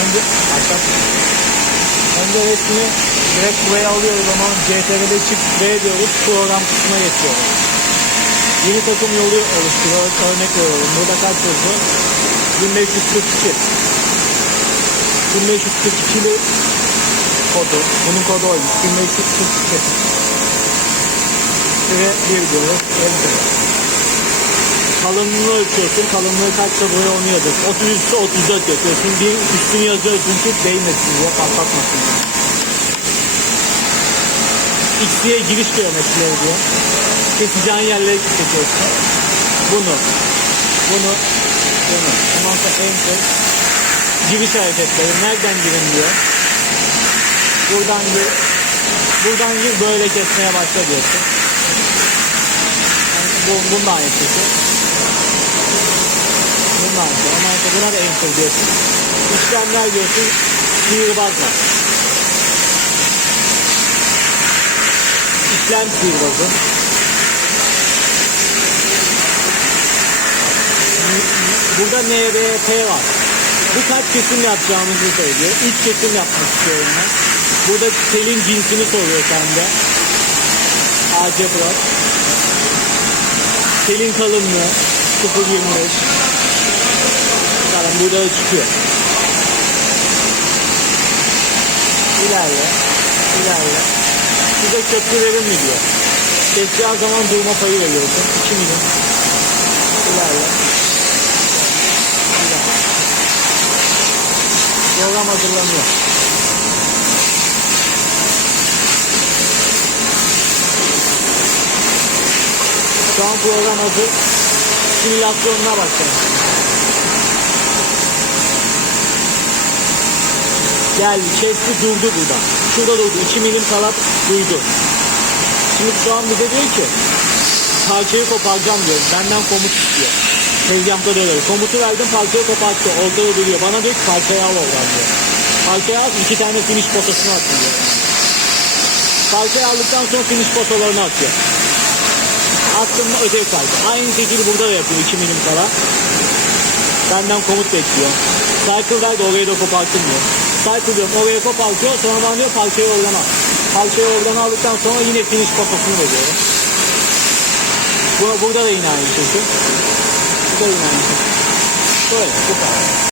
Önce başlat. Önce resmi direkt buraya alıyoruz ama CTRL'de çık V diyoruz. Program kısmına geçiyoruz. Yeni takım yolu oluşturuyoruz. Örnek veriyorum. Burada kaç yazıyor? 1542. 1542'li kodu. Bunun kodu oymuş. 1542. Ve bir diyoruz. Enter. Kalınlığı ölçüyorsun. Kalınlığı kaçsa buraya onu yazıyorsun. 33 ise 34 yapıyorsun. Bir üstünü yazıyorsun ki değmesin diye patlatmasın. X'ye giriş geometrileri diyor. Keseceğin yerleri seçiyorsun. Bunu. Bunu. Bunu. Ondan sonra enter. Giriş hareketleri. Nereden girin diyor. Buradan gir. Buradan gir böyle kesmeye başla diyorsun. Yani bu, bunun da Ondan sonra da enter diyorsun. İşlemler diyorsun. Sihirbazlar. İşlem sihirbazı. Burada NBP var. Bu kaç kesim yapacağımızı söylüyor. 3 kesim yapmak istiyorum ben. Burada telin cinsini soruyor sende. AC Plus. Telin kalınlığı 0.25. Da çıkıyor. İlerle. İlerle. Size köprü verim mi diyor. Keseceği zaman durma payı veriyorsun. 2 milim. İlerle. İlerle. Program hazırlanıyor. Şu an program hazır. Simülasyonuna başlayalım. Geldi, kesti, durdu burada. Şurada durdu. 2 milim kala durdu. Şimdi şu an bize diyor ki parçayı koparacağım diyor. Benden komut istiyor. Tezgahta da öyle. Komutu verdim parçayı koparttı. Ortada duruyor. Bana diyor ki parçayı al oradan diyor. Parçayı al iki tane finish potasını atın diyor. Parçayı aldıktan sonra finish potalarını atıyor. Attığımda öteye kaydı. Aynı şekilde burada da yapıyor 2 milim kala. Benden komut bekliyor. Cycle der de orayı da kopartın diyor. Cycle oraya kopartıyor sonra bana diyor parçayı oradan al. Parçayı oradan aldıktan sonra yine finish potasını veriyorum. Bu, burada da yine aynı şekilde. Bu da yine aynı şekilde. Böyle bu kadar.